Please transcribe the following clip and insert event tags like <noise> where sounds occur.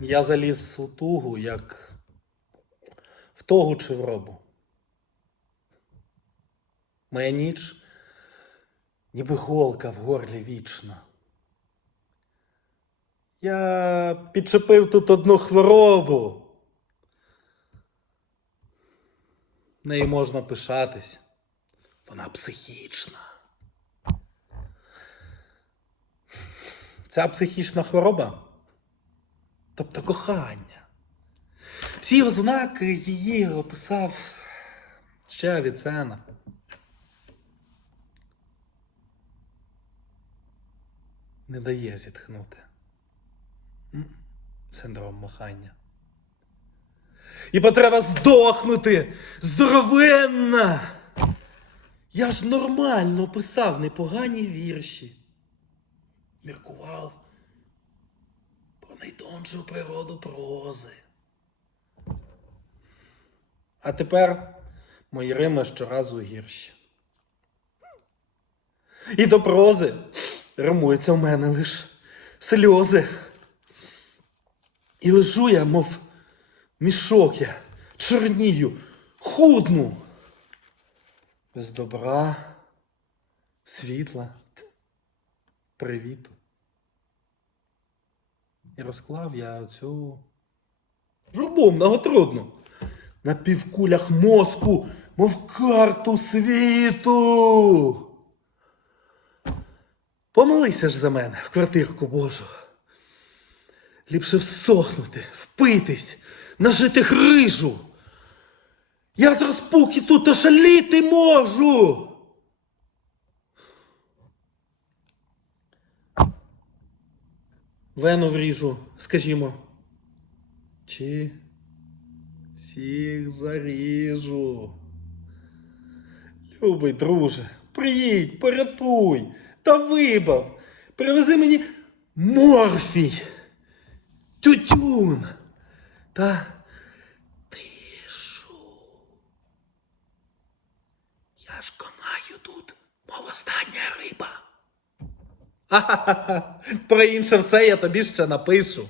Я заліз у тугу, як в тогу чи в робу. Моя ніч, ніби голка в горлі вічна. Я підчепив тут одну хворобу. Нею можна пишатись. Вона психічна. Ця психічна хвороба, тобто кохання. Всі ознаки її описав ще Авіцена. Не дає зітхнути. Синдром махання. І потреба здохнути здоровенна. Я ж нормально писав непогані вірші. Міркував найдоншу природу прози. А тепер мої рими щоразу гірші. І до прози римуються в мене лиш сльози. І лежу я, мов мішок я, чорнію, худну. Без добра, світла, привіту. І розклав я оцю журбу многотрудну на півкулях мозку, мов карту світу. Помолися ж за мене в квартирку Божу. Ліпше всохнути, впитись, нажити грижу. Я з розпуки тут ошаліти можу. Вену вріжу, скажімо. Чи всіх заріжу. Любий друже, приїдь, порятуй та вибав. Привези мені морфій, тютюн та тишу. Я ж конаю тут, мов остання риба. <laughs> Про інше все я тобі ще напишу.